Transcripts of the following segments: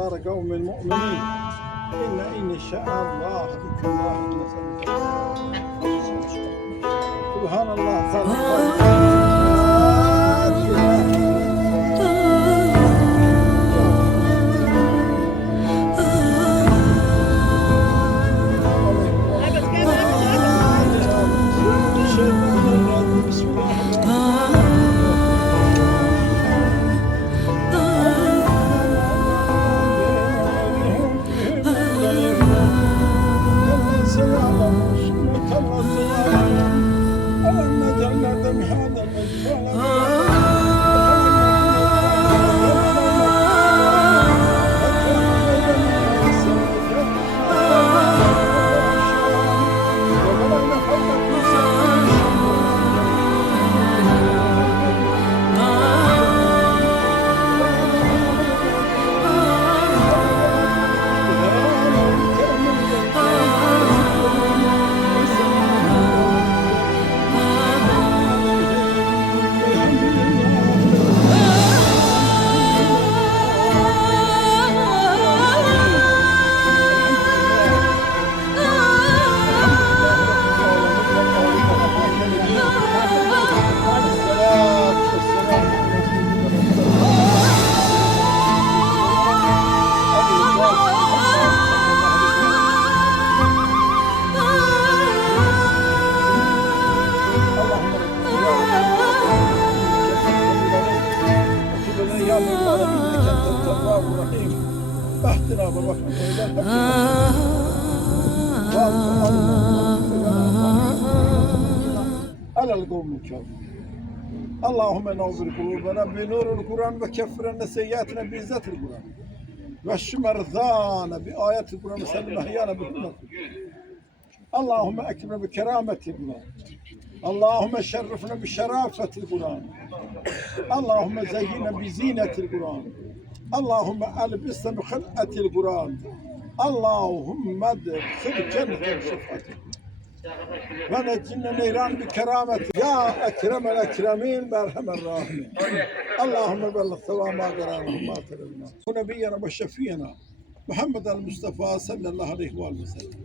دار قوم المؤمنين إن شاء الله بكم الله سبحان الله bahtına bak. على القوم الكافرين اللهم نور قلوبنا بنور القرآن وكفر عنا سيئاتنا بعزة القرآن واشف مرضانا بآيات القرآن وسلم أحيانا بحرمة اللهم أكرمنا بكرامة القرآن اللهم شرفنا بشرافة القرآن اللهم زينا بزينة القرآن اللهم ألبسنا بخلقة القرآن اللهم ادخل جنة شفاعته ونجنا نيران بكرامة يا أكرم الأكرمين برحم الراحمين اللهم بلغ ثواب ما قرانا وما تربنا ونبينا وشفينا محمد المصطفى صلى الله عليه وسلم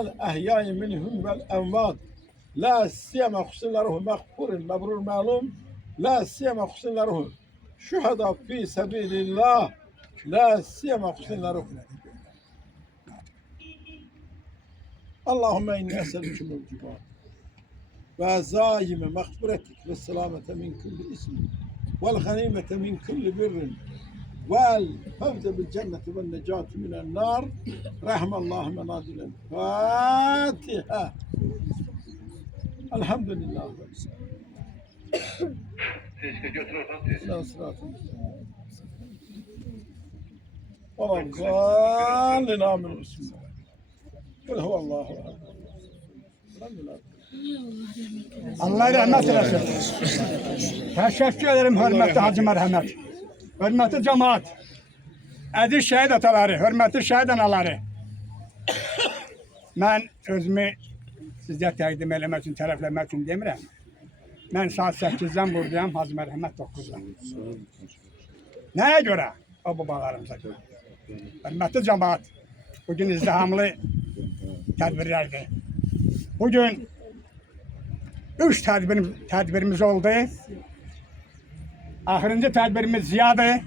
الأحياء منهم والأموات لا سيما خصوصا له مغفور مبرور معلوم لا سيما خصوصا له شهداء في سبيل الله لا سيما خصوصا له اللهم إني أسألك موجبات وعزائم مغفرتك والسلامة من كل اسم والغنيمة من كل بر والفوز بالجنة والنجاة من النار رحم الله منازل الفاتحة الحمد لله والله من اسمه قل هو الله أحد Allah rahmet eylesin. Teşekkür ederim hürmetli Hacı Merhamet. Hürmetli cemaat. Əziz şəhid ataları, hürmetli şəhid anaları. Mən özümü sizə təqdim eləmək üçün, tərəfləmək üçün demirəm. Mən saat 8-dən buradayım, Hacı Merhamet 9-dan. Nəyə görə? O babalarımıza görə. Hürmetli cemaat, bugün izdihamlı tədbirlərdir. Bugün 3 tədbirimiz oldu. Axırıncı tədbirimiz ziyadır.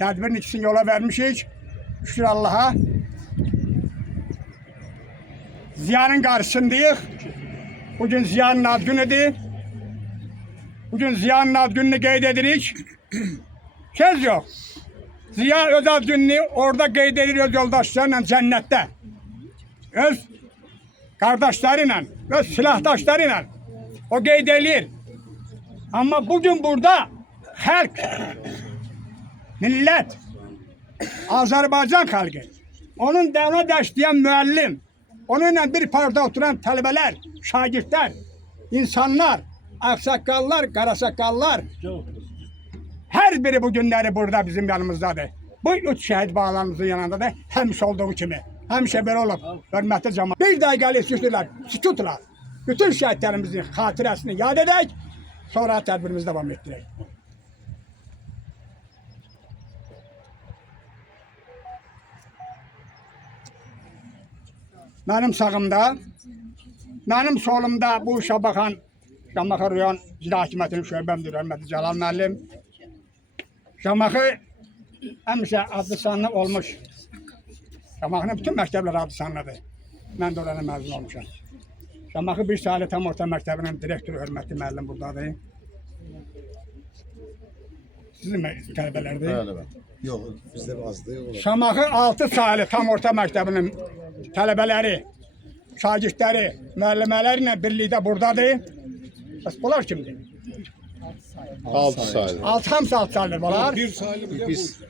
Tədbirin ikisini yola vermişik. Şükür Allah'a. Ziyanın qarşısındayıq. Bugün ziyanın ad günüdür. Bugün ziyanın ad gününü qeyd edirik. Söz yok. Ziya öz ad gününü orada qeyd edir öz yoldaşlarıyla cənnətdə. Öz kardeşleriyle, öz silahdaşlarıyla o qeyd edir. Ama bugün burada halk, millet, Azerbaycan halkı, onun da ona dəstəyən müəllim, onunla bir parda oturan tələbələr, şagirdlər, insanlar, aksakallar, karasakallar, her biri bu günleri burada bizim yanımızdadır. Bu 3 şəhid bağlarımızın yanındadır, həmişə olduğu kimi. Həmişə belə olub, hörmətli cəmaət. Bir dəqiqəlik sükutla bütün şəhidlərimizin xatirəsini yad edək, sonra tədbirimizi davam etdirək. Mənim sağımda, mənim solumda bu işə baxan Şamaxı rayon icra hakimiyyətinin şöbə müdiri hörmətli Cəlal müəllim. Şamaxı həmişə adlı sanlı olmuş. Şamaxının bütün məktəblər adlı sanlıdır. Mən də oranı məzun olmuşam. Şamaxı bir sayılı tam orta məktəbinin direktoru hörmətli müəllim buradadır. Sizin tələbələrdir? Bəli. Yox, bizdə azdır. Şamaxı 6 sayılı tam orta məktəbinin tələbələri, şagirdləri, müəllimələri ilə birlikdə buradadır. Bəs bunlar kimdir? 6 sayılı. Hamısı 6 sayılı bunlar. Bir sayılı biz.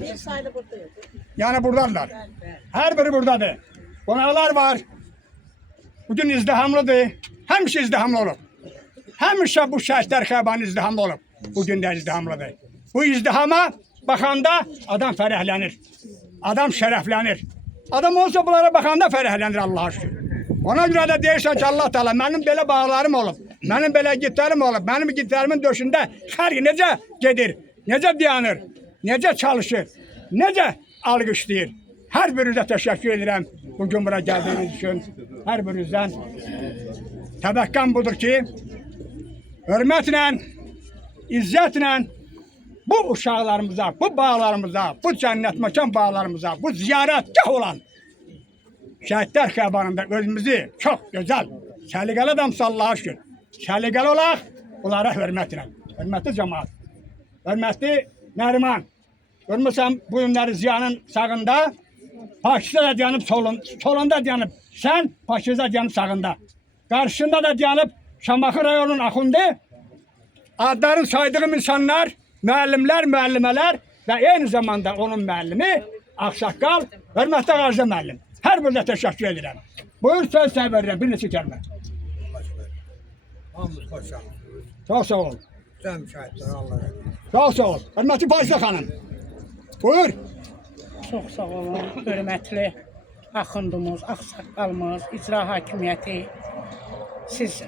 Bir sayılı burada yok. Yani buradadılar. Her biri buradadır. Qonaqlar var. Bugün izdihamlıdır. Həmişə izdihamlı olub. Həmişə bu şəhidlər xiyabanı izdihamlı olub. Bugün də izdihamlıdır. Bu izdihama baxanda adam fərəhlənir. Adam şərəflənir. Adam olsa bunlara baxanda fərəhlənir Allah'a şükür. Ona görə də deyirsən ki Allah Teala mənim belə bağlarım olub. Mənim belə gitlərim olub. Mənim gitlərimin döşündə xərq necə gedir, necə dayanır, necə çalışır, necə alqışlayır. Hər birinizə təşəkkür edirəm bugün bura gəldiyiniz üçün. Hər birinizdən təbəkkəm budur ki, hörmətlə, izzətlə bu uşaqlarımıza, bu bağlarımıza, bu cənnət məkan bağlarımıza, bu ziyarətgah olan şəhidlər xiyabanında özümüzü çox gözəl, səliqəli adamsa Allah'a şükür. Səliqəli olaq, onlara hörmətlə. Hörmətli cəmaat, hörmətli Nəriman. Görmüsən bu günləri Ziyanın sağında, Pakizdə də dayanıb solunda dayanıb, sən Pakizdə dayanıb sağında. Qarşısında da dayanıb Şamaxı rayonunun axundi, adların saydığım insanlar, müəllimlər, müəllimələr və eyni zamanda onun müəllimi Ağsaqqal, hörmətli Ağarca müəllim. Hər birində təşəkkür edirəm. Buyur söz sənə verirəm, bir neçə kəlmə. Hamımız xoşam. Çox sağ ol. Cəm şəhidlər Allah'a. Çox sağ ol. Hörmətli Paşa xanım. Buyur. Çox sağ olun, hörmətli axundumuz, Ağsaqqalımız, icra hakimiyyəti. Siz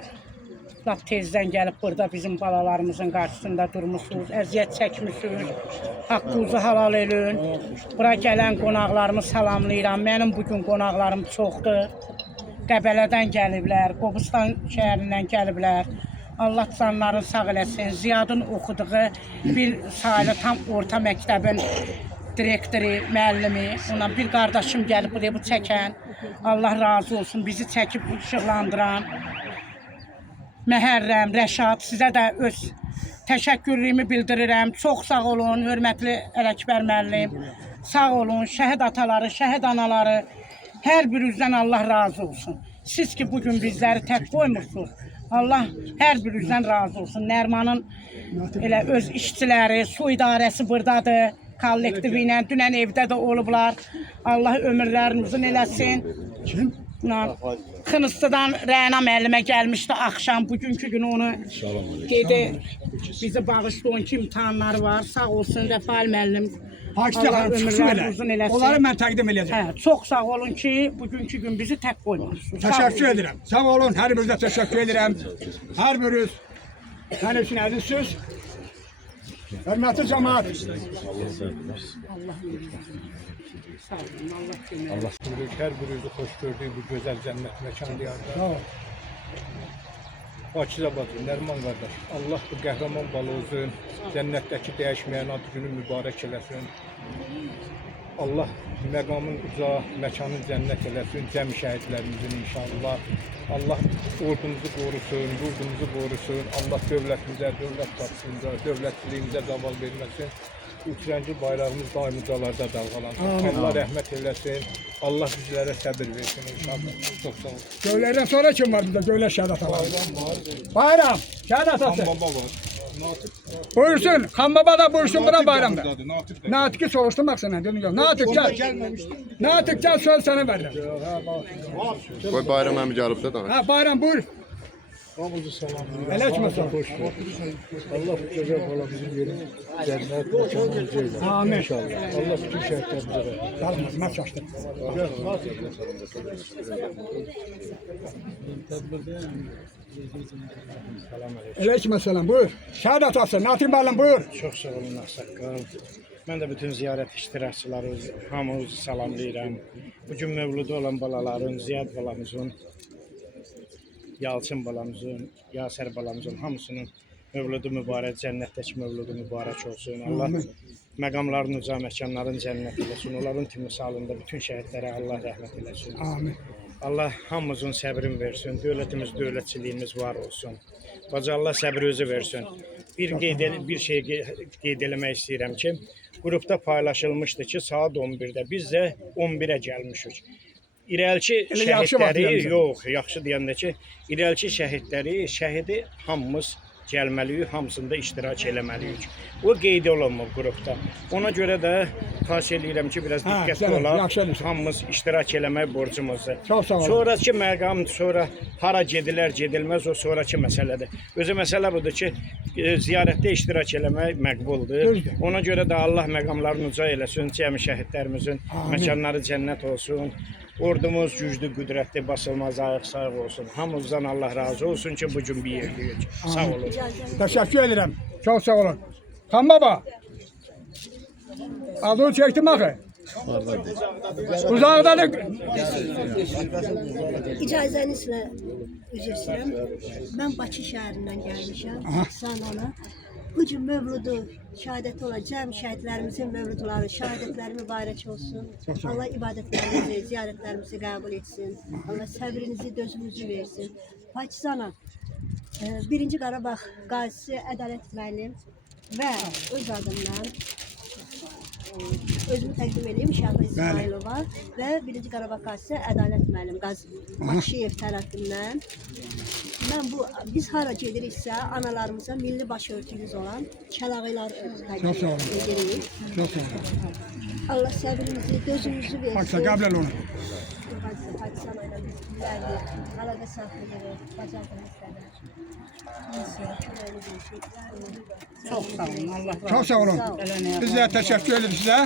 lap tezdən gəlib burada bizim balalarımızın qarşısında durmuşsunuz, əziyyət çəkmişsiniz. Haqqınızı halal edin. Bura gələn qonaqlarımı salamlayıram. Mənim bugün qonaqlarım çoxdur. Qəbələdən gəliblər, Qobustan şəhərindən gəliblər. Allah canlarını sağ eləsin. Ziyadın oxuduğu bir sayılı tam orta məktəbin direktoru, müəllimi, ona bir qardaşım gəlib buraya bu çəkən. Allah razı olsun, bizi çəkib işıqlandıran. Məhərrəm, Rəşad, sizə də öz təşəkkürlüyümü bildirirəm. Çox sağ olun, hörmətli Ələkbər müəllim. Sağ olun, şəhid ataları, şəhid anaları. Hər birinizdən Allah razı olsun. Siz ki bugün bizləri tək qoymursunuz. Allah hər birinizdən razı olsun. Nərmanın elə öz işçiləri, su idarəsi buradadır. Kollektivi ilə dünən evdə də olublar. Allah ömürlərini uzun eləsin. Kim? Xınıstıdan Rəna müəllimə gəlmişdi axşam, bugünkü gün onu dedi, bizi bağışlayın ki imtihanları var, sağ olsun Rəfail müəllim. Pakizdə xanım çıxsın elə. Onları mən təqdim edəcəm. Çox sağ olun ki, bugünkü gün bizi tək qoymamışsınız. Təşəkkür edirəm. Sağ olun, hər birinizə təşəkkür edirəm. Hər biriniz mənim üçün əzizsiniz. Hörmətli cəmaat. Allah hər birinizi xoş gördük bu gözəl cənnət məkan diyarında. Bakızabadı, Nərman qardaş, Allah bu qəhrəman balozun cənnətdəki dəyişməyən ad günü mübarək eləsin. Allah məqamın uca, məkanın cənnət eləsin, cəm şəhidlərimizin inşallah. Allah ordumuzu qorusun, yurdumuzu qorusun. Allah dövlətimizə, dövlət başçımıza, dövlətçiliyimizə zaval verməsin. Üçüncü bayrağımız daim ucalarda dalğalansın. Allah rəhmət eləsin. Allah bizlərə səbir versin inşallah. Çox sağ olun. Göylərdən sonra kim var bizdə? Göylər şəhid ataları. Bayram, şəhid atası. Baba var. Buyursun, Xan Baba da buyursun bura bayramda. Natiq'i soruşturmaq sənə, dedim yox. Natiq gəl. Natiq gəl, söz sənə verirəm. Qoy bayram əmi gəlib də danış. Ha, bayram buyur. Hamımızı salamlayırıq. Əleyhisselam. Allah bu gözəl balamızın yerini cənnət məkanımızı eyləsin. Amin. İnşallah. Allah bütün şəhidlərimizə rəhmət. Qalmaz, mən çaşdım. Əleyhisselam, buyur. Şəhid atası, Natiq müəllim buyur. Çox sağ olun Ağsaqqal. Mən də bütün ziyarət iştirakçıları hamınızı salamlayıram. Bugün mövludu olan balaların, Ziyad balamızın, Yalçın balamızın, Yasər balamızın hamısının mövludu mübarək, cənnətdəki mövludu mübarək olsun. Allah məqamların uca, məkanların cənnət eləsin. Onların timsalında bütün şəhidlərə Allah rəhmət eləsin. Amin. Allah hamımızın səbrin versin. Dövlətimiz, dövlətçiliyimiz var olsun. Bacı Allah səbri özü versin. Bir şey qeyd eləmək istəyirəm ki, qrupda paylaşılmışdı ki, saat 11-də biz də 11-ə gəlmişik. İrəlki Elə yaxşı vaxt şəhidləri, gəlmişik. yox, yaxşı deyəndə ki, irəlki şəhidi hamımız gəlməliyik, hamısında iştirak eləməliyik. O qeyd olunmur qrupda. Ona görə də xahiş edirəm ki, biraz diqqətli sənə, olaq. yaxşı edirsən. Hamımız iştirak eləmək borcumuzdur. Çox sağ olun. Sonraki məqam, sonra hara gedilər, gedilməz o sonraki məsələdir. Özü məsələ budur ki, ziyarətdə iştirak eləmək məqbuldur. Düzdür. Ona görə də Allah məqamlarını uca eləsin, cəmi şəhidlərimizin məkanları cənnət olsun. Ordumuz güclü, qüdrətli, basılmaz, ayıq-sayıq olsun. Hamımızdan Allah razı olsun ki, bugün bir yerliyik. Sağ olun. Təşəkkür edirəm. Çox sağ olun. Xan baba. Adını çəkdim axı. Uzaqdadır. İcazənizlə üzr istəyirəm. Mən Bakı şəhərindən gəlmişəm. Sanana. Bu gün mövludu şəhadəti olan cəm şəhidlərimizin mövludları, şəhadətləri mübarək olsun. Allah ibadətlərimizi, ziyarətlərimizi qəbul etsin. Allah səbrinizi, dözünüzü versin. Pakistana 1-ci Qarabağ qazisi Ədalət müəllim və öz adımdan özümü təqdim edeyim Şahba İsmailova və 1-ci Qarabağ qazisi Ədalət müəllim Başıyev tərəfindən. Biz hara gediriksə, analarımıza milli başörtümüz olan kəlağılar təqdim edirik. Çox sağ olun. Allah səbrinizi, dözünüzü versin. Paksa qəbul olun. Pakistan ilə bizlərdir, əlaqə saxlayırıq, bacardığımız qədər. Çox sağ olun. Allah razı olsun. Çox sağ olun. Biz də təşəkkür edirik sizə.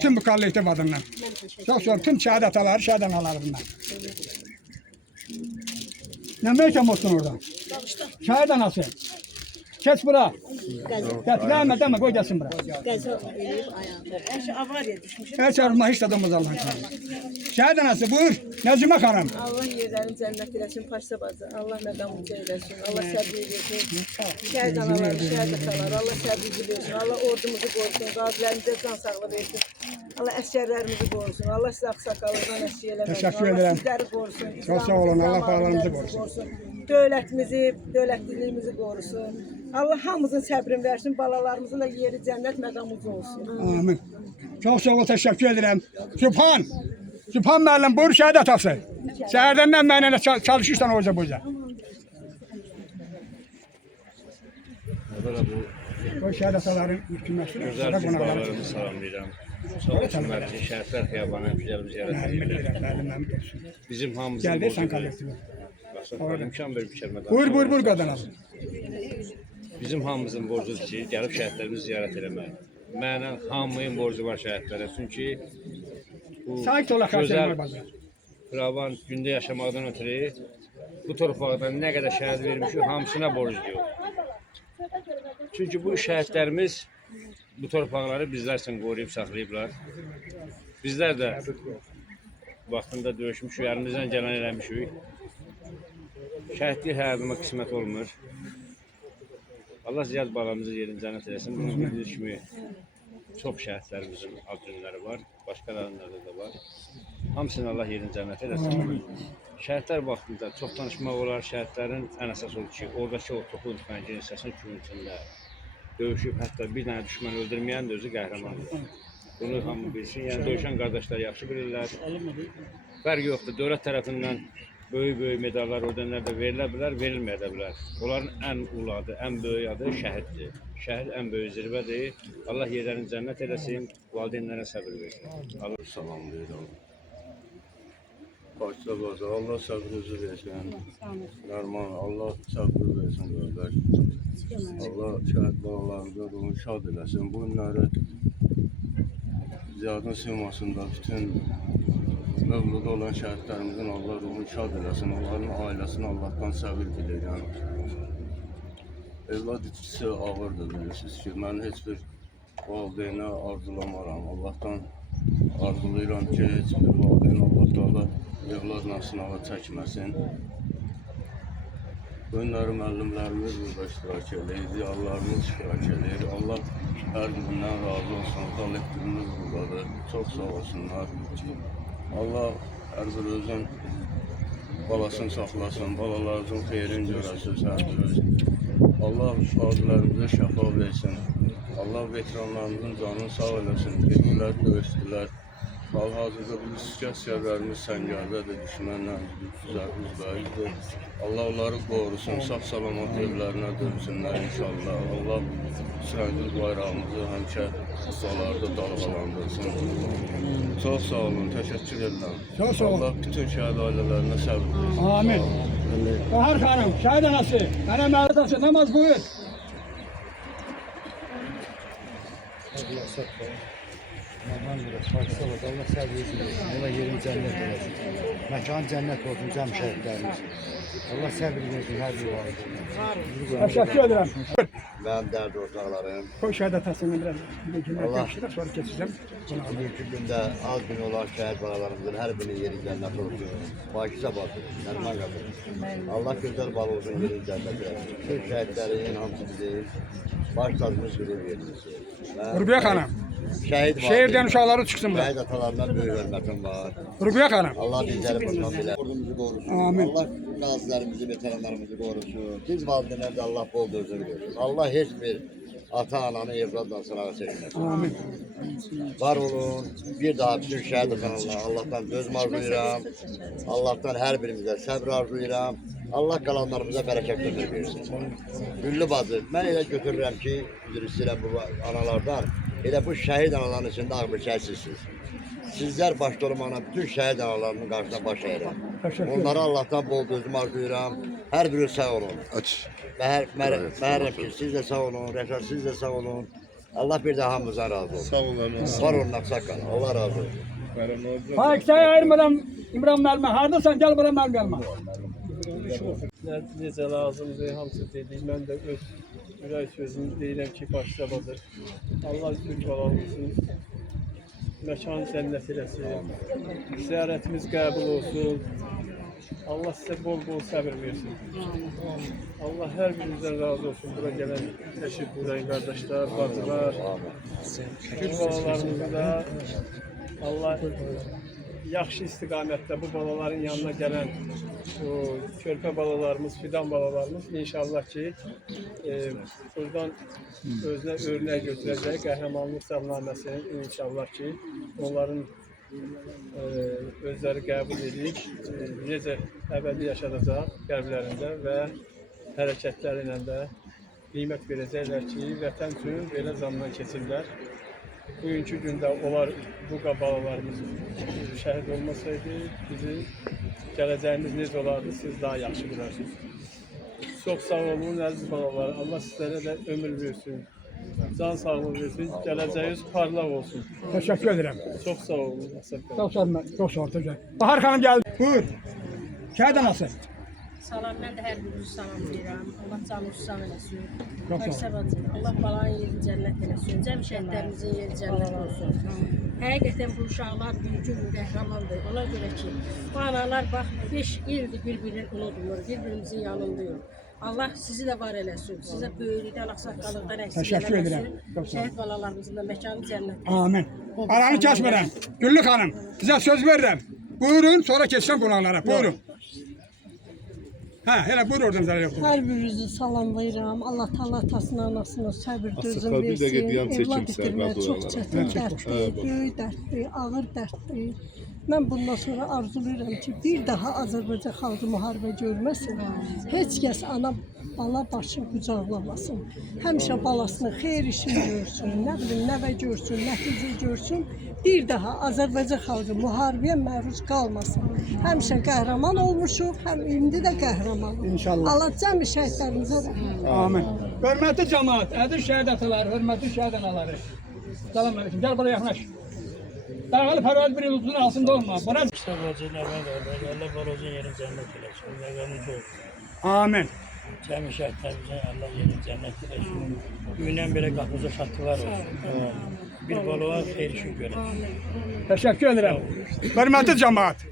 Tüm bu kollektiv adından. Çox sağ olun. Tüm şəhid ataları, şəhid analarından. Ne meykem olsun orada? Şahit anası. Kes bura. Getiremez deme koy gelsin bura. Qəza eləyib ayağını. Avariya düşmüş. Her çarpma hiç tadımız Allah'ın izniyle. Şahit anası buyur. Nezime Hanım. Allah yerlərini cənnət eləsin, paşsa bacı. Allah məqam uca eləsin. Allah səbri versin. Şəhid anaları, şəhid ataları, Allah səbrinizi versin. Allah ordumuzu qorusun, qazilərimizə can sağlığı versin. Allah əskərlərimizi qorusun. Allah sizə ağsaqqalından əşki eləməsin. Təşəkkür Allah edirəm. sizləri qorusun. Çox sağ olun. Allah paralarımızı qorusun. Dövlətimizi, dövlətçiliyimizi qorusun. Allah hamımızın səbrini versin. Balalarımızın da yeri cənnət məqamımız olsun. Amin. Çok sağ ol. Teşekkür ederim. Sübhan. Sübhan müəllim buyur şəhid atası. Səhərdən mənimlə çalışırsan orada burada. O şəhid ataların hüküməsi. Gözəl qonaqlarımı salamlayıram. Sağ olsun, mərkəzi şəhidlər xiyabanı gəlib ziyarət edirlər. Bizim hamımızın Gəldi sen borcudur. kollektivi. Baxın, imkan verib kəlmə Buyur buyur buyur qadın alın. Bizim hamımızın borcudur ki, gəlib şəhidlərimizi ziyarət eləmək. Mənə hamının borcu var şəhidlərə. Çünki bu Sakit ol gözəl arkadaşlar bazar. firavan gündə yaşamaqdan ötürü bu torpaqdan nə qədər şəhid vermişik, hamısına borcluyuq. Çünki bu şəhidlərimiz bu torpaqları bizlər üçün qoruyub saxlayıblar. Bizlər də vaxtında döyüşmüşük, əlimizdən gələn eləmişik. Şəhidlik hər adama qismət olmur. Allah Ziyad balamızı yerin cənnət eləsin. Bunun bildiğiniz kimi çox şəhidlərimizin ad günləri var. Başqalarında da var. Hamısını Allah yerin cənnət eləsin. Şəhidlər vaxtında çox danışmaq olar. Şəhidlərin ən əsas odur ki, oradakı o toxun tüfəngin səsin küyüntündə döyüşüb, hətta bir dənə düşmən öldürməyən də özü qəhrəmandır. Bunu hamı bilsin. Yəni döyüşən qardaşlar yaxşı bilirlər. Fərq yoxdur. Dövlət tərəfindən böyük medallar o dönərdə verilə bilər, verilməyə də bilər. Onların ən uladı, ən böyük adı şəhiddir. Şəhid ən böyük zirvədir. Allah yerlərini cənnət eləsin, valideynlərə səbir versin. Allah Salamlayıram. Başda baza, Allah səbrinizi versin. Nərman, Allah səbri versin qardaş. Allah şəhid balalarımıza ruhunu şad eləsin. Bu günləri Ziyadın simasında bütün mövluda olan şəhidlərimizin Allah ruhunu şad eləsin. Onların ailəsinə Allahdan səbir diləyirəm. Evlad itkisi ağırdır bilirsiniz ki, mən heç bir valideynə arzulamaram. Allahdan arzulayıram ki, heç bir valideyn Allah Taala evladla sınağa çəkməsin. Önləri müəllimlərimiz burada iştirak edir, ziyalılarımız iştirak edir. Allah hər birindən razı olsun, kollektivimiz buradadır. Çox sağ olsunlar. Allah hər bir özün balasını saxlasın, balalarınızın xeyrini görəsiniz hər biriniz. Allah qazilərimizə şəfa versin. Allah veteranlarımızın canını sağ eləsin. Gedilər, döyüşdülər. Hal-hazırda bu şikəst-şərlərimiz səngərdədir, düşmənlə üzbəüzdür. Allah onları qorusun, sağ-salamat evlərinə dönsünlər inşallah. Allah İsrail bayrağımızı həmişə ustalarda dalğalandırsın. Çox sağ olun, təşəkkür edirəm. Çox sağ olun. Allah bütün şəhid ailələrinə səbr versin. Amin. Bahar Hanım, şahid anası, bana məhəllət olsun, namaz buyur. Allah səbirlisin, Allah yerin cənnət eləsin. Məkan cənnət olsun cəm şəhidlərimiz. Allah səbir versin hər bir var. Təşəkkür edirəm. Mənim dərd ortaqlarım. Koy şahid atasını biraz görüşürük, sonra keçeceğim. Bugünkü gündə az gün olan şəhid balalarımızın hər birinin yeri cənnət olsun. Bakısa basın, Nərman qadın. Allah gözəl bal olsun, yerin cənnət eləsin. Tüm şəhidlərin hamısı bizim baş tacımız bilir verilsin. Rubiyə xanım, şehirdən uşaqları çıxsın bura. Şəhid atalarından böyük hörmətim var. Rubiyə xanım. Allah bizləri bundan bilər. Ordumuzu qorusun. Amin. Allah qazilərimizi, veteranlarımızı qorusun. Biz valideynlər də Allah bol dözür versin. Allah heç bir ata-ananı evladla sınağa çəkməsin. Amin. Var olun. Bir daha bütün şəhid atalarına Allahdan dözüm arzulayıram. Allahdan hər birimizə səbr arzulayıram. Allah qalanlarımıza bərəkət ömür versin. Güllü bacı, mən elə götürürəm ki, üzr istəyirəm bu analardan, elə bu şəhid anaların içində ağ bir şəhsidsiniz. Sizlər başda olmaqla bütün şəhid analarının qarşısına baş əyirəm. Onlara Allahdan bol dözüm arzulayıram. Hər biri sağ olun. Məhərrəm ki, siz də sağ olun, Rəşad siz də sağ olun. Allah bir də hamımızdan razı olsun. Sağ olun. Var olun, Aksakal. Allah razı olsun. Faikçəyə ayırmadan İmran müəllimə, haradasan, gəl bura mənim gəlmə. Necə lazımdır, hamısı dedik. Mən də öz ürək sözümü deyirəm ki, başlabadır. Allah Türk olalımızın məkanı cənnət eləsin. Ziyarətimiz qəbul olsun. Allah sizə bol-bol səbir versin. Allah hər birimizdən razı olsun. Bura gələn təşrif buyuran qardaşlar, bacılar, Türk balalarımızı da Allah yaxşı istiqamətdə bu balaların yanına gələn körpə balalarımız, fidan balalarımız inşallah ki buradan özünə örnək götürəcək qəhrəmanlıq səvnaməsini inşallah ki onların özləri qəbul edib necə əbədi yaşadacaq qəlblərində və hərəkətləri ilə də qiymət verəcəklər ki, vətən üçün belə zamdan keçirlər. Bugünkü gündə onlar bu balalarımız şəhid olmasaydı bizim gələcəyimiz necə olardı siz daha yaxşı bilərsiniz. Çox sağ olun əziz balalar. Allah sizlərə də ömür versin. Can sağlığı versin. Gələcəyiniz parlaq olsun. Təşəkkür edirəm. Çox sağ olun. Çox sağ olun. Çox sağ olun. Bahar xanım gəldi. Buyur. Şəhid anası. Salam, mən də hər birinizi salamlayıram. Allah canınızı sağ eləsin. Çox sağ olun. Allah balanın yeri cənnət eləsin. Cəm şəhidlərimizin yeri cənnət olsun. Həqiqətən bu uşaqlar bir-gün qəhrəmandır. Ona görə ki, bu analar bax 5 ildir bir-birini unutmur, bir-birimizin yanındayıq. Allah sizi də var eləsin. Sizə böyüklükdən, ağsaqqalıqdan əksik Təşəkkür edirəm. Şəhid balalarımızın da məkanı cənnət. Amin. Aranı kəsmirəm. Güllü xanım, sizə söz verirəm. Buyurun, sonra keçsəm qonaqlara. Buyurun. Hə, elə buyur oradan zərər yoxdur. Hər birinizi salamlayıram. Allah Taala atasına, anasına səbir dözüm versin. Evlad itirmək çox çətin dərddir, böyük dərddir, ağır dərddir. Mən bundan sonra arzulayıram ki, bir daha Azərbaycan xalqı müharibə görməsin. Heç kəs ana bala başını qucaqlamasın. Həmişə balasının xeyir işini görsün, nə bilim, nəvə görsün, nəticə görsün. Bir daha Azərbaycan xalqı müharibəyə məruz qalmasın. Həmişə qəhrəman olmuşuq, həm indi də qəhrəmanıq. İnşallah. Allah cəmi şəhidlərimizə də. Amin. Hörmətli cəmaət, əziz şəhid ataları, hörmətli şəhid anaları. Salam aleyküm. Gəl buraya yaxınlaş. Dağılı Pərvəz bir yıldızın altında olma. Bura... Allah balozun yerin cənnət eləsin. Amin. Cəmi şəhidlərimizə Allah yeri cənnət eləsin. Gündən belə qapımıza şatdılar olsun. Bir balığa xeyir işi görək. Təşəkkür edirəm. Hörmətli cəmaət.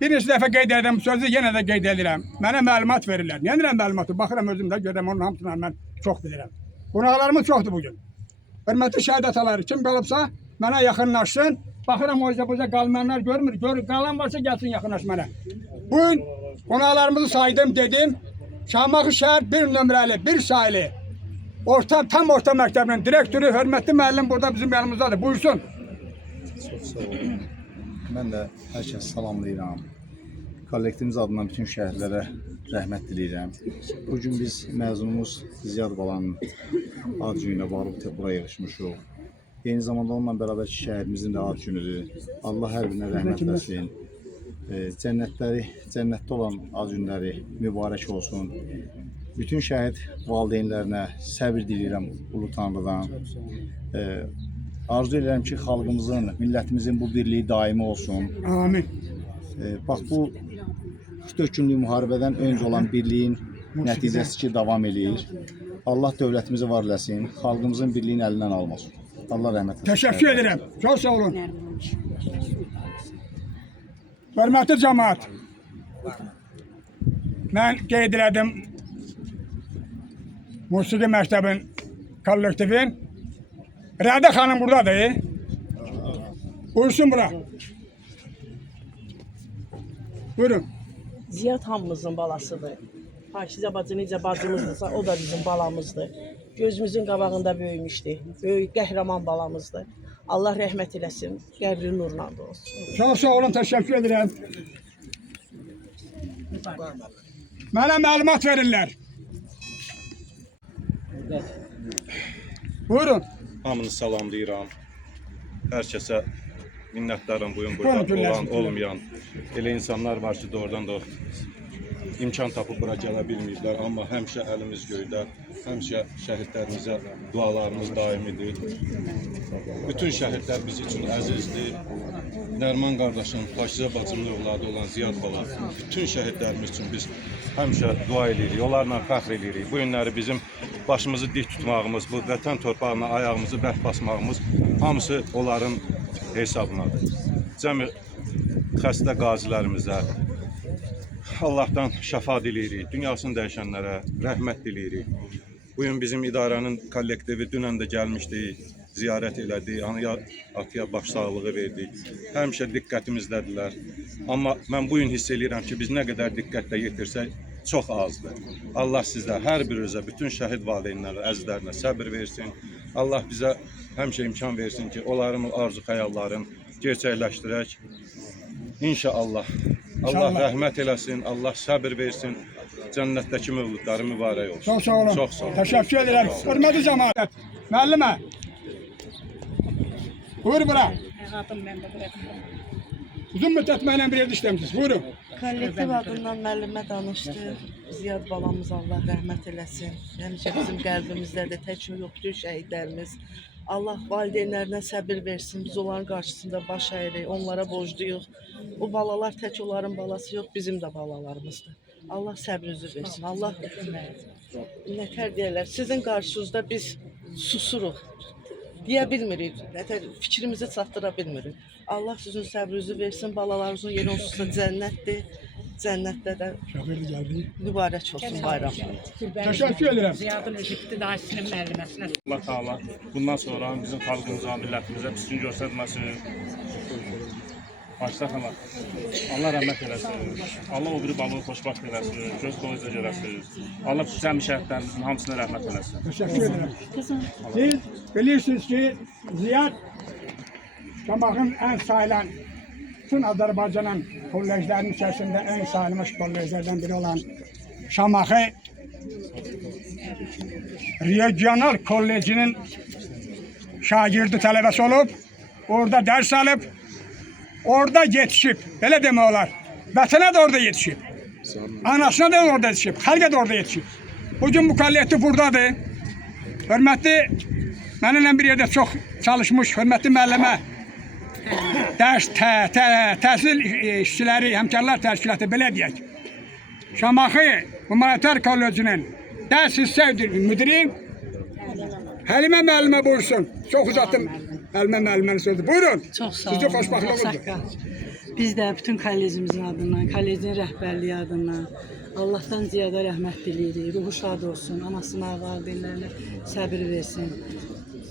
Bir neçə dəfə qeyd edirəm, bu sözü yenə də qeyd edirəm. Mənə məlumat verirlər. Niyə verirəm məlumatı? Baxıram özüm də görürəm, onun hamısını mən çox bilirəm. Qonaqlarımız çoxdur bugün. Hörmətli şəhid ataları, kim qalıbsa mənə yaxınlaşsın. Baxıram o qalmayanlar görmür. Qalan varsa gəlsin yaxınlaş mənə. Bugün qonaqlarımızı saydım, dedim. Şamaxı şəhər 1 nömrəli, 1 sayılı tam orta məktəbinin direktoru, hörmətli müəllim burada bizim yanımızdadır. Buyursun. Çox sağ olun. Mən də hər kəs salamlayıram. Kollektivimiz adından bütün şəhidlərə rəhmət diləyirəm. Bugün biz məzunumuz Ziyad balanın ad gününə varıb buraya yığışmışıq. Eyni zamanda onunla bərabər şəhidimizin də ad günüdür. Allah hər birinə rəhmət eləsin. Cənnətdə olan ad günləri mübarək olsun. Bütün şəhid valideynlərinə səbir diləyirəm Ulu Tanrıdan. Arzu edirəm ki, xalqımızın, millətimizin bu birliyi daimi olsun. Amin. Bax, bu 44 günlük müharibədən öncə olan birliyin nəticəsi ki, davam edir. Allah dövlətimizi var eləsin, xalqımızın birliyini əlindən almasın. Allah rəhmət eləsin. Təşəkkür edirəm. Çox sağ olun. Hörmətli cəmaət. Mən qeyd elədim Musiqi məktəbin kollektivin. Rədə xanım buradadır. Buyursun bura. Buyurun. Ziyad hamımızın balasıdır. Paşizə bacı necə bacımızdırsa, o da bizim balamızdır. Gözümüzün qabağında böyümüşdür. Böyük qəhrəman balamızdır. Allah rəhmət eləsin, qəbri nurla olsun. Çox sağ olun, təşəkkür edirəm. Mənə məlumat verirlər. Buyurun. Hamını salamlayıram. Hər kəsə minnətdarım bugün burada olan, olmayan. Elə insanlar var ki, doğrudan da imkan tapıb bura gələ bilməyiblər. Amma həmişə əlimiz göydə, həmişə şəhidlərimizə dualarımız daimidir. Bütün şəhidlər biz üçün əzizdir. Nərman qardaşım, Paşizə bacımın övladı olan Ziyad bala, bütün şəhidlərimiz üçün biz həmişə dua edirik, onlarla fəxr edirik. Bu günləri bizim başımızı dik tutmağımız, bu vətən torpağına ayağımızı bərk basmağımız hamısı onların hesabınadır. Cəmi xəstə qazilərimizə Allahdan şəfa diləyirik, dünyasını dəyişənlərə rəhmət diləyirik. Bugün bizim idarənin kollektivi dünən də gəlmişdi, ziyarət elədik, ataya başsağlığı verdik. Həmişə diqqətimizdədirlər. Amma mən bugün hiss edirəm ki, biz nə qədər diqqətlə yetirsək, çox azdır. Allah sizə, hər birinizə, bütün şəhid valideynlərə, əzizlərinə səbir versin. Allah bizə həmişə imkan versin ki, onların arzu xəyallarını gerçəkləşdirək. İnşallah. Allah rəhmət eləsin, Allah səbir versin. Cənnətdəki mövludları mübarək olsun. Çox sağ olun. Çox sağ olun. Təşəkkür edirəm. Hörmətli cəmaət. Müəllimə. Buyur bura. Adım mən də bura. Uzun müddət mənimlə bir yerdə işləmişsiniz. Buyurun. Kollektiv adından müəllimə danışdı. Ziyad balamız Allah rəhmət eləsin. Həmişə bizim qəlbimizdədir, tək yox, bütün şəhidlərimiz. Allah valideynlərinə səbir versin. Biz onların qarşısında baş əyirik, onlara borcluyuq. O balalar tək onların balası yox, bizim də balalarımızdır. Allah səbrinizi versin. Allah nətər deyərlər, sizin qarşınızda biz susuruq. Deyə bilmirik, fikrimizi çatdıra bilmirik. Allah sizin səbrinizi versin, balalarınızın yeri onsuzda cənnətdir. Cənnətdə də mübarək olsun bayram. Təşəkkür edirəm. Ziyadın öz iqtidaisinin müəlliməsinə. Allah Taala bundan sonra bizim xalqımıza, millətimizə üstün göstərməsin. Başlayalım. Allah rəhmət eləsin. Allah o biri balığı xoşbaxt eləsin. Göz qoyuca görəsin. Allah cəmi şəhidlərimizin hamısına rəhmət eləsin. Təşəkkür edirəm. Siz bilirsiniz ki, Ziyad Şamaxın ən sayılan, bütün Azərbaycanın kolleclərinin içərisində ən sayılmış kolleclərdən biri olan Şamaxı Regional Kollecinin şagirdi tələbəsi olub, orada dərs alıb, orada yetişib, belə demək olar. Vətənə də orada yetişib, anasına da orada yetişib, xalqa da orada yetişib. Bugün bu kollektiv buradadır. Hörmətli, mənimlə bir yerdə çox çalışmış, hörmətli müəllimə, dərs, təhsil işçiləri, həmkarlar təşkilatı, belə deyək. Şamaxı Humanitar Kollecinin dərs hissə müdiri Həlimə müəllimə buyursun. Çox uzatdım. Həlimə müəllimənin sözü. Buyurun. Çox sağ olun. Sizə xoşbəxtlik Biz də bütün kollecimizin adından, kollecin rəhbərliyi adından Allahdan ziyada rəhmət diləyirik. Ruhu şad olsun, anasına, valideynlərinə səbir versin.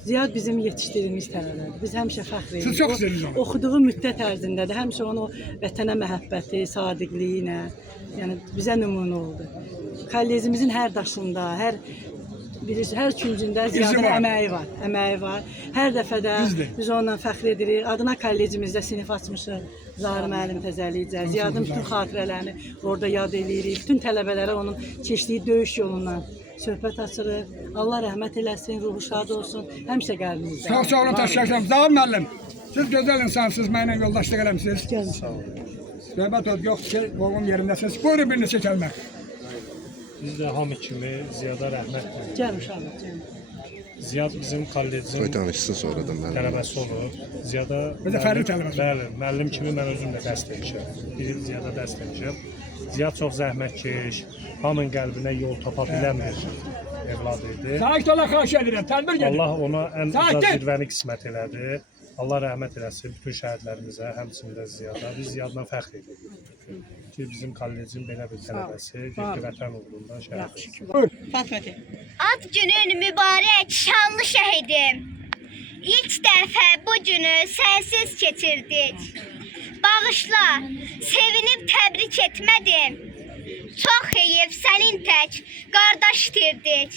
Ziyad bizim yetişdirdiyimiz tələbədir. Biz həmişə fəxr edirik. Siz çox istəyirsiniz onu. Oxuduğu müddət ərzində də həmişə onu vətənə məhəbbəti, sadiqliyi ilə, yəni bizə nümunə oldu. Kollecimizin hər daşında, hər küncündə Ziyadın əməyi var. Hər dəfə də biz onunla fəxr edirik. Adına kollecimizdə sinif açmışıq. Zahir müəllim təzəliyicə. Ziyadın bütün xatirələrini orada yad edirik. Bütün tələbələrə onun keçdiyi döyüş yolundan söhbət açırıq. Allah rəhmət eləsin, ruhu şad olsun. Həmişə qəlbimizdə. Çox sağ olun, təşəkkür ederim. Zahir müəllim, siz gözəl insansınız, mənimlə yoldaşlıq eləmisiniz. Sağ olun. Söhbət yoxdur ki, qoğum yerindəsiniz. Buyurun bir neçə kəlmə. Biz də hamı kimi Ziyada rəhmət edirik. Gəl uşaqlar, gəl. Ziyad bizim kollecin tələbəsi olur. Ziyada bəli, müəllim kimi mən özüm də dərs demişəm. Bir il Ziyada dərs demişəm. Ziyad çox zəhmətkeş, hamının qəlbinə yol tapa bilən bir evlad idi. Sakit ola xahiş edirəm, tədbir gedin. Allah ona ən uca zirvəni qismət elədi. Allah rəhmət eləsin bütün şəhidlərimizə, həmçinin də Ziyada. Biz Ziyadla fəxr edirik ki, bizim kollecin belə bir tələbəsi, yekə vətən uğrunda şəhid olsun. Ad günün mübarək, şanlı şəhidim. İlk dəfə bu günü sənsiz keçirdik. Bağışla, sevinib təbrik etmədim. Çox heyif sənin tək qardaşdirdik.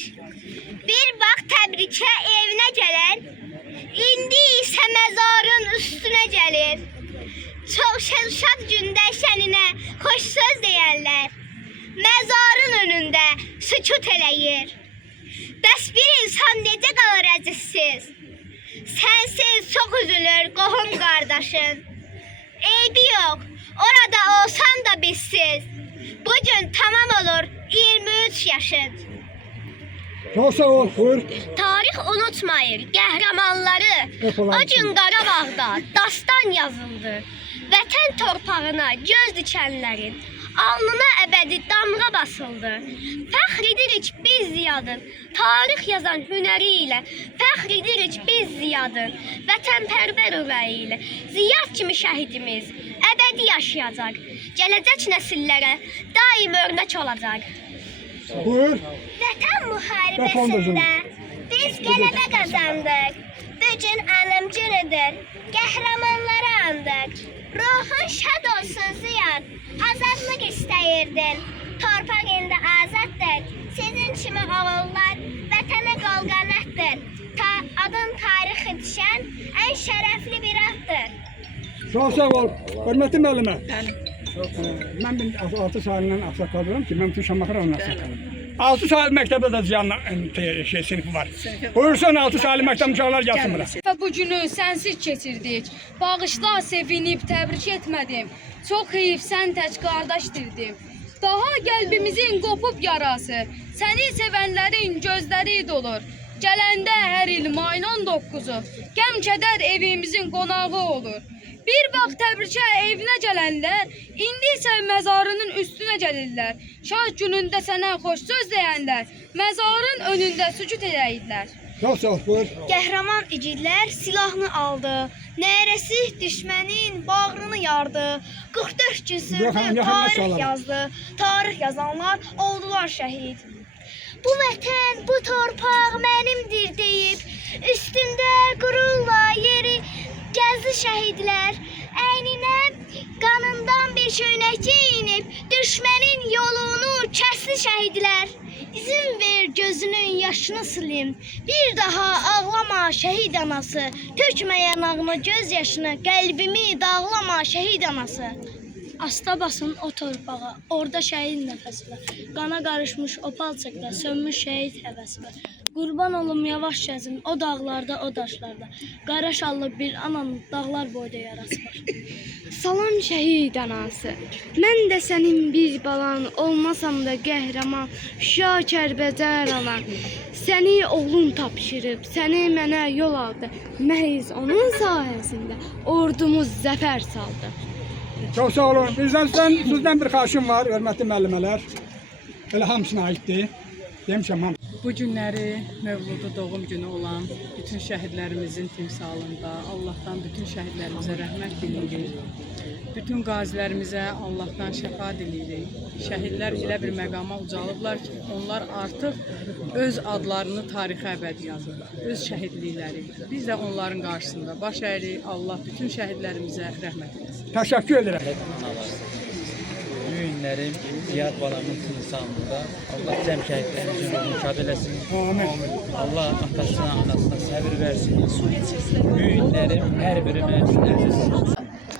Bir bax təbrikə evinə gələn, indi isə məzarın üstünə gəlir. Çox şad gündə səninə xoş söz deyərlər. Məzarın önündə sükut eləyir. Bəs bir insan necə qalır əzizsiz? Sənsiz çox üzülür qohum qardaşın. Eybi yox, orada olsan da bizsiz. Bugün tamam olur 23 yaşın. Çox sağ ol, buyur. Tarix unutmayır qəhrəmanları. O gün Qarabağda dastan yazıldı. Vətən torpağına göz dikənlərin alnına əbədi damğa basıldı. Fəxr edirik biz Ziyadın, tarix yazan hünəri ilə. Fəxr edirik biz Ziyadın, vətənpərvər ürəyi ilə. Ziyad kimi şəhidimiz əbədi yaşayacaq. Gələcək nəsillərə daim örnək olacaq. Buyur. Vətən müharibəsində biz qələbə qazandıq. Bugün anım günüdür, qəhrəmanları andıq. Ruhun şad olsun Ziyad, azadlıq istəyirdin. Torpaq indi azaddır, sizin kimi oğullar vətənə qol-qanatdır. Adın tarixi düşən ən şərəfli bir addır. Çox sağ ol, hörmətli müəllimə. Mən 6 salindən axsaqalıram ki, mən bütün Şamaxı rayonundan axsaqalım. 6 saylı məktəbdə də ziyanlı sinifi var. Buyursun 6 saylı məktəb uşaqlar gəlsin bura. Və bu günü sənsiz keçirdik. Bağışla, sevinib, təbrik etmədim. Çox heyif, sən tək qardaşdirdim. Daha qəlbimizin qopub yarası, səni sevənlərin gözləri dolur. Gələndə hər il mayın 19-u, qəm-kədər evimizin qonağı olur. Bir vaxt təbrikə evinə gələnlər, indi isə məzarının üstünə gəlirlər. Şad günündə sənə xoş söz deyənlər, məzarın önündə sükut edəyirlər. Çox sağ ol, buyur. Qəhrəman igidlər silahını aldı, nərəsi düşmənin bağrını yardı. 44 gün sürdü, tarix yazdı, tarix yazanlar oldular şəhid. Bu vətən, bu torpaq mənimdir deyib, üstündə qürurla yeri gəzdi şəhidlər. Əyninə qanından bir köynək geyinib, düşmənin yolunu kəsdi şəhidlər. İzin ver gözünün yaşını silim, bir daha ağlama şəhid anası. Tökmə yanağına göz yaşını, qəlbimi dağlama şəhid anası. Asta basın o torpağa, orada şəhid nəfəsi var. Qana qarışmış o palçıqda, sönmüş şəhid həvəsi var. Qurban olum yavaş gəzin, o dağlarda, o daşlarda. Qara şallı bir ananın dağlar boyda yarası var. Salam şəhid anası, mən də sənin bir balan, olmasam da qəhrəman, Şuşa Kərbəcar alan. Səni oğlum tapşırıb, səni mənə yol aldı, məhz onun sayəsində ordumuz zəfər saldı. Çox sağ olun. Sizdən bir xahişim var, hörmətli müəllimələr. Elə hamısına aiddir. Demişəm hamı. Bu günləri Mövludu doğum günü olan bütün şəhidlərimizin timsalında Allahdan bütün şəhidlərimizə rəhmət diliyirik. Bütün qazilərimizə Allahdan şəfa diliyirik. Şəhidlər elə bir məqama ucalıblar ki, onlar artıq öz adlarını tarixə əbədi yazırlar. Öz şəhidlikləri. Biz də onların qarşısında baş əyirik. Allah bütün şəhidlərimizə rəhmət etsin. Təşəkkür edirəm. Bu günlərim Ziyad balamın timsalında Allah cəm şəhidlərimizin ruhunu şad eləsin. Amin. Allah atasına, anasına səbir versin. Bu günlərim hər birimə əziz.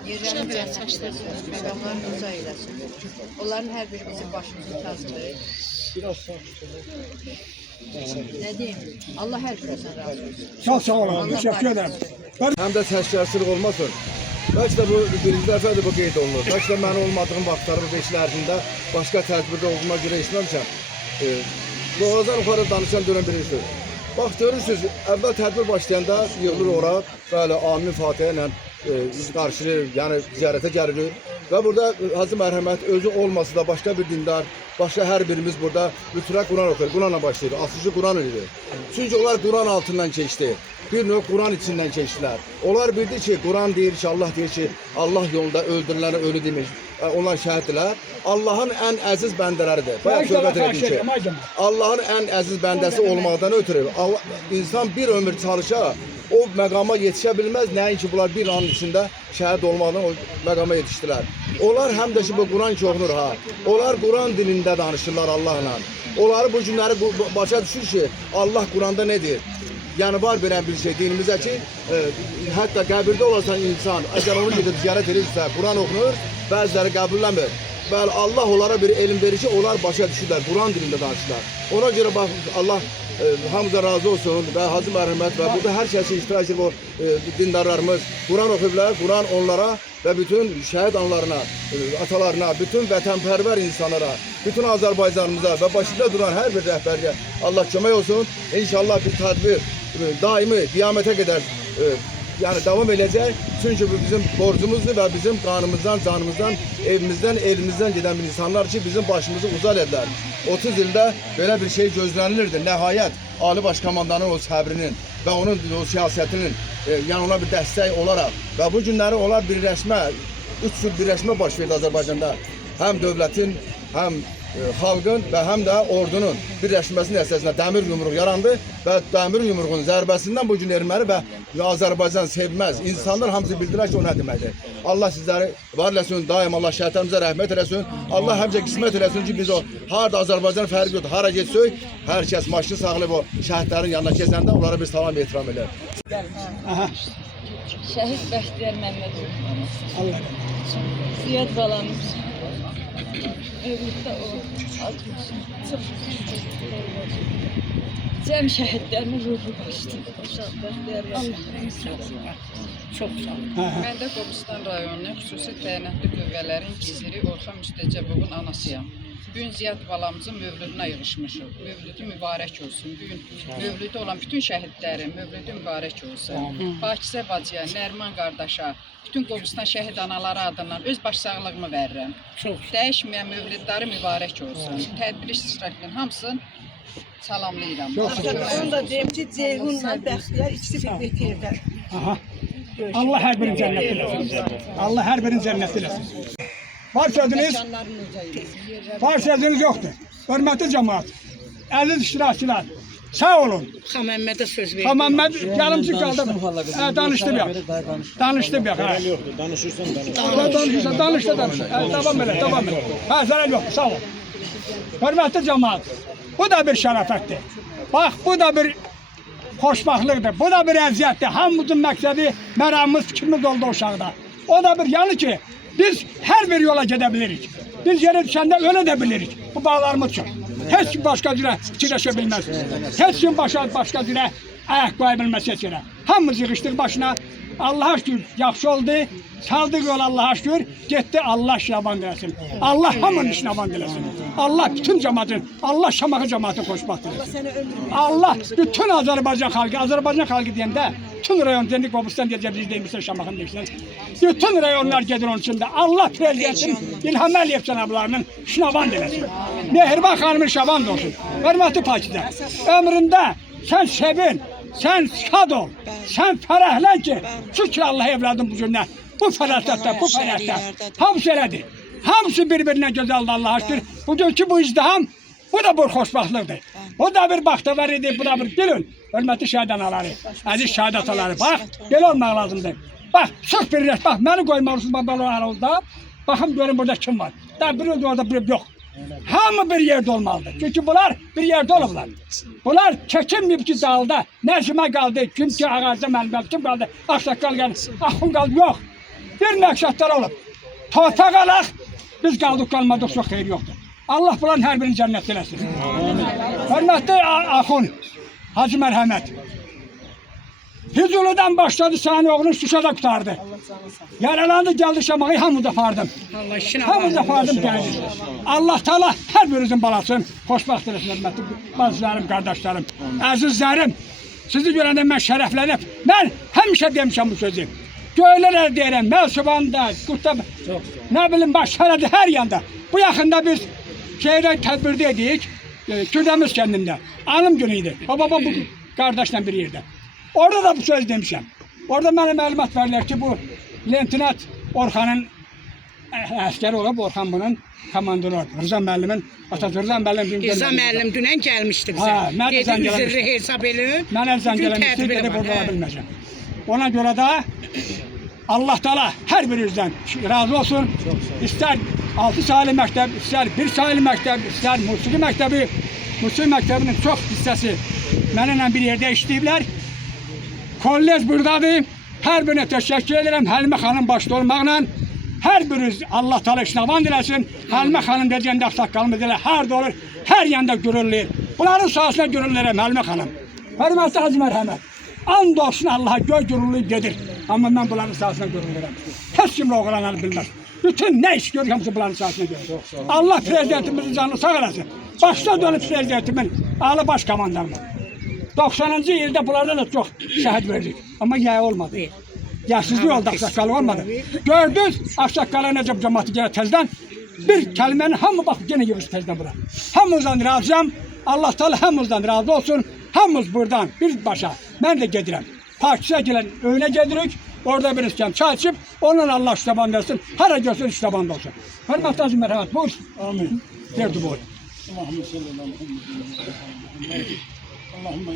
Yerlərini biraz çaşdırsın, məqamlarını uca eləsin. Onların hər biri bizim başımızın tacıdır. Nə deyim? Allah hər birisindən razı olsun. Çox sağ olun, təşəkkür edirəm. Həm də təşkilatçılıq olmasın. Bəlkə də bu birinci dəfədir bu qeyd olunur. Bəlkə də mən olmadığım vaxtları bu 5 il ərzində başqa tədbirdə olduğuma görə eşitməmişəm. Boğazdan yuxarı danışan dönəm birisi. Bax görürsünüz, əvvəl tədbir başlayanda yığılır ora, bəli, amin Fatihə ilə qarşılayır, yəni ziyarətə gəlirik. Və burada Hacı Mərhəmət özü olmasa da başqa bir dindar, başqa hər birimiz burada mütləq Quran oxuyur, Quranla başlayır, asıcı Quran idi. Çünki onlar Quran altından keçdi, bir növ Quran içindən keçdilər. Onlar bildi ki, Quran deyir ki, Allah deyir ki, Allah yolunda öldürülənə ölü demir, onlar şəhiddirlər. Allahın ən əziz bəndələridir. Bayaq söhbət edik ki, Allahın ən əziz bəndəsi olmaqdan ötürü insan bir ömür çalışa, o məqama yetişə bilməz, nəinki bunlar bir anın içində şəhid olmadan o məqama yetişdilər. Onlar həm də ki, bu Quran ki oxunur ha, onlar Quran dilində danışırlar Allahla. Onları bu günləri başa düşür ki, Allah Quranda nə deyir? Yəni var verən bir şey dinimizə ki, hətta qəbirdə olarsan insan, əgər onu gedib ziyarət edirsə, Quran oxunur, bəziləri qəbirləmir. Bəli, Allah onlara bir elm verir ki, onlar başa düşürlər, Quran dilində danışırlar. Ona görə bax, Allah hamıza razı olsun və Hacı Mərhəmət və burada hər kəsi iştirak edib o dindarlarımız Quran oxuyublar, Quran onlara və bütün şəhid anlarına, atalarına, bütün vətənpərvər insanlara, bütün Azərbaycanımıza və başında duran hər bir rəhbərə Allah kömək olsun. İnşallah bir tədbir daimi qiyamətə qədər yəni davam edəcək. Çünki bu bizim borcumuzdur və bizim qanımızdan, canımızdan, evimizdən, elimizdən gedən bir insanlar ki, bizim başımızı uzal edilər. 30 ildə belə bir şey gözlənilirdi. Nəhayət, Ali Baş Komandanın o səbrinin və onun o siyasətinin, yəni ona bir dəstək olaraq və bu günləri onlar birləşmə, 3 cür birləşmə baş verdi Azərbaycanda. Həm dövlətin, həm xalqın və həm də ordunun birləşməsinin əsasında dəmir yumruq yarandı və dəmir yumruğun zərbəsindən bu gün erməni və Azərbaycan sevməz. İnsanlar hamısı bildilər ki, o nə deməkdir. Allah sizləri var eləsin, daim Allah şəhidlərimizə rəhmət eləsin. Allah həmcə qismət eləsin ki, biz o harada Azərbaycan fərqi yoxdur, hara getsək, hər kəs maşını saxlayıb o şəhidlərin yanına keçəndə onlara bir salam və ehtiram edir. Şəhid Bəxtiyar Məmmədov. Ziyad balamız. Evlilikdə o çox cəm şəhidlərimin ruhu qaçdı. Çox sağ olun. Mən də Qobustan rayonunun xüsusi təyinatlı qüvvələrin giziri Orxan Müstəcəbovun anasıyam. Bugün Ziyad balamızın mövlüdünə yığışmışıq. Mövlüdü mübarək olsun. Bugün mövlüdü olan bütün şəhidlərin mövlüdü mübarək olsun. Pakizə bacıya, Nərman qardaşa, bütün Qobustan şəhid anaları adından öz başsağlığımı verirəm. Dəyişməyən mövlüdləri mübarək olsun. Tədbir iştirakının hamısını salamlayıram. Onu da deyim ki, Ceyhunla Bəxtiyar ikisi bir yerdə. Allah hər birini cənnət eləsin. Allah hər birini cənnət eləsin. Var sözünüz? Var sözünüz yoxdur. Hörmətli cəmaat, əziz iştirakçılar, sağ olun. Xaməmmədə söz verdim. Xaməmməd yarımçı qaldı. Danışdı bir. Danışdı bir. Danışırsan, danışdı. Davam elə. Hə, zərər yoxdur, sağ olun. Hörmətli cəmaat, bu da bir şərafətdir. Bax, bu da bir xoşbaxtlıqdır, bu da bir əziyyətdir. Hamımızın məqsədi, məramımız, fikrimiz oldu uşaqda. O da bir yanı ki, biz hər bir yola gedə bilirik. Biz yerə düşəndə ölə də bilirik. Bu bağlarımız üçün. Heç kim başqa cürə fikirləşə bilməz. Heç kim başqa cürə ayaq qoya bilməz heç yerə. Hamımız yığışdıq başına. Allah'a şükür yaxşı oldu. Saldı yol Allah'a şükür. Getdi Allah şaban dilesin. Allah hamının şaban dilesin. Allah bütün cemaatin, Allah Şamaxı cemaatini xoşbaxt dilesin. Allah bütün Azərbaycan xalqı deyəndə bütün rayon dedik Qobustan deyəcək biz demişsən Şamaxın deyirsən. Bütün rayonlar gedir onun içində. Allah prezidentin İlham Əliyev cənablarının şaban dilesin. Mehriban xanımın şaban da olsun. Hörmətli Pakize, ömründə sen sevin, sen şad ol, sen fərəhlən ki, şükür Allah evladım bu gündən, bu fərəhlətdə, bu fərəhdə, hamısı elədir. Hamısı birbirine güzeldi Allah'a şükür. Bugünkü bu izdiham, bu da bir xoşbaxtlıqdır. O da bir baxtəvər idi, bu da bir bilin. Hörmətli şəhid anaları, əziz şəhid ataları, bax, belə olmaq lazımdır. Bax, sırf bir rəş, bax, məni qoymalısınız babalar aranızda, baxın görün burada kim var. Da biri orada, biri yok. Hamı bir yerde olmalıdır. Çünkü bunlar bir yerde olurlar. Bunlar çekinmeyip ki dağılda. Necime kaldı, kim ki ağacda mənbəl, kim kaldı, Aksaqqal geldi, Axun kaldı, yok. Bir məqsədlər olub. Torta qalaq, biz qaldık qalmadıq, çox xeyir yoxdur. Allah bunların hər birini cənnət eləsin. Hörmətli Axun, Hacı Mərhəmət. Füzulidən başladı, səni oğlun Şuşada qutardı. Yaralandı, geldi Şamaxı, hamı da apardım. Hamı da apardım, geldi. Allah Teala her birinizin balasın, xoşbaxt eləsin, hörmətli bacılarım, qardaşlarım, əzizlərim. Sizi görəndə mən şərəflənib, mən həmişə demişəm bu sözü. Göylərə deyirəm, Məlsubanda, Qurtda, nə bilim, Başarədə, hər yanda. Bu yaxında biz şehirdə tədbirdə edik, Kürdəmiz kəndində. Anım günüydü. Baba bu qardaşla bir yerdə. Orada da bu söz demişəm. Orada mənə məlumat verirlər ki, bu Lentinat Orxanın əskəri olub, Orxan bunun komandoru olub. Rıza müəllimin, Rıza müəllim. Rıza müəllim dünən gəlmişdi bizə. Dedi, üzrli hesab eləyib. Mənə zəng eləmişdi, dedi, burada ola bilməyəcəm. Ona görə də Allah Teala hər birinizdən razı olsun. İstər 6 sayılı məktəb, istər 1 sayılı məktəb, istər musiqi məktəbi. Musiqi məktəbinin çox hissəsi mənimlə bir yerdə işləyiblər. Kollej buradadır. Hər birinə təşəkkür edirəm. Həlimə xanım başda olmaqla. Hər biriniz Allah Teala şinavan diləsin. Həlimə xanım deyəndə Aksaqqalımız elə hər də olur. Hər yanda gürürləyir. Bunların sahasına gürürləyirəm Həlimə xanım. Hörmətli Hacı Mərhəmət. And olsun Allah'a göy gürürləyib gedir. Amma mən bunların sahasına gürürləyirəm. Heç kimlə oğlanları bilməz. Bütün nə iş görür hamısı bunların sahasına görür. Allah prezidentimizin canını sağ eləsin. Başda dönüp prezidentimin ağlı baş komandarına. 90-cı ildə bunlarda da çox şəhid verdik. Amma yaya olmadı. Yasızlı oldu, Aksaqqalı olmadı. Gördünüz, Aksaqqalı necə cəmatı gələ təzdən bir kəlməni hamı baxıb yenə yığış təzdən bura. Hamımızdan razıyam. Allah Teala hamımızdan razı olsun. Hamımız buradan bir başa. Mən də gedirəm. Pakis'e gelen öyle gedirik. Orada bir iskan çay içip onunla Allah iştaban versin. Hara görsün iştaban olsun. Hörmətli Hacı Mərhəmət buyur. Amin. Derdi bu. Allahümme sallallahu aleyhi ve sellem. Allahümme